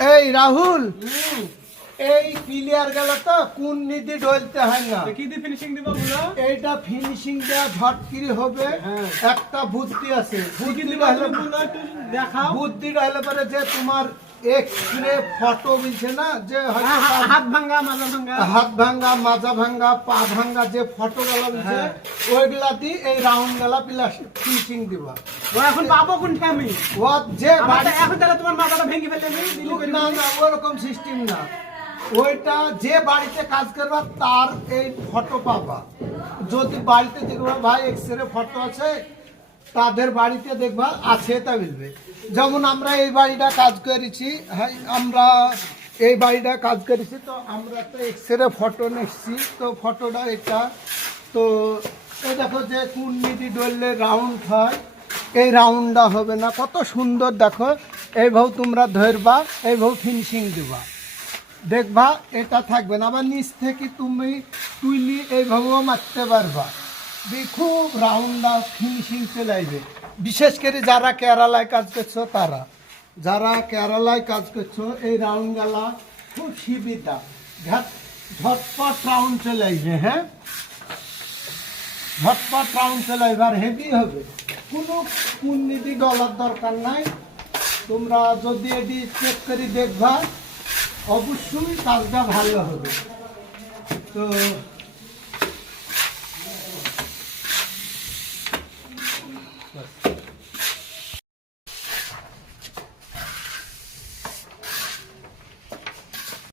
এই রাহুল, এই ক্লিয়ার গেল তো কোন নীতি ডলতে হয় না। কি দিয়ে ফিনিশিং দিব বুঝা? এইটা ফিনিশিং দেওয়া ঝটকিরি হবে। একটা বুদ্ধি আছে, বুদ্ধিটা হলো দেখাও। বুদ্ধিটা হলে পরে যে তোমার এক্সরে ফটো বলছে না, যে হাত ভাঙা মাজা ভাঙা, হাত ভাঙা মাজা ভাঙা পা ভাঙা যে ফটো গুলা বলছে ওইগুলা দিয়ে এই রাউন্ড গুলা প্লাস ফিনিশিং দিবা। ও এখন পাবো কোনটা আমি? ও যে এখন তাহলে তোমার মাথাটা ভেঙে ফেললে আমি না না ওরকম সিস্টেম না, ওইটা যে বাড়িতে কাজ করবা তার এই ফটো পাবা। যদি বাড়িতে দেখবা ভাই এক্সরে ফটো আছে, তাদের বাড়িতে দেখবা আছে তা বলবে। যেমন আমরা এই বাড়িটা কাজ করেছি, হ্যাঁ আমরা এই বাড়িটা কাজ করেছি, তো আমরা তো এক্সরে ফটো নিচ্ছি, তো ফটোটা এটা তো এই দেখো যে কোন নীতি ডললে রাউন্ড হয়, এই রাউন্ডটা হবে না, কত সুন্দর দেখো। এইভাবে তোমরা ধরবা, এইভাবে ফিনিশিং দেবা, দেখবা এটা থাকবে না। আবার নিচ থেকে তুমি তুইলি এইভাবেও মারতে পারবা, খুব রাউন্ডা ফিনিশিং চলে আসবে। বিশেষ করে যারা কেরালায় কাজ করছো, তারা যারা কেরালায় কাজ করছো এই রাউন্ড গালা খুব সুবিধা, ঝটপট রাউন্ড চলে আসবে। হ্যাঁ, ঝটপট রাউন্ড চলে আসবে, আর হেভি হবে, কোনো কূটনীতি ডলার দরকার নাই। তোমরা যদি এটি চেক করে দেখবা অবশ্যই কাজটা ভালো হবে। তো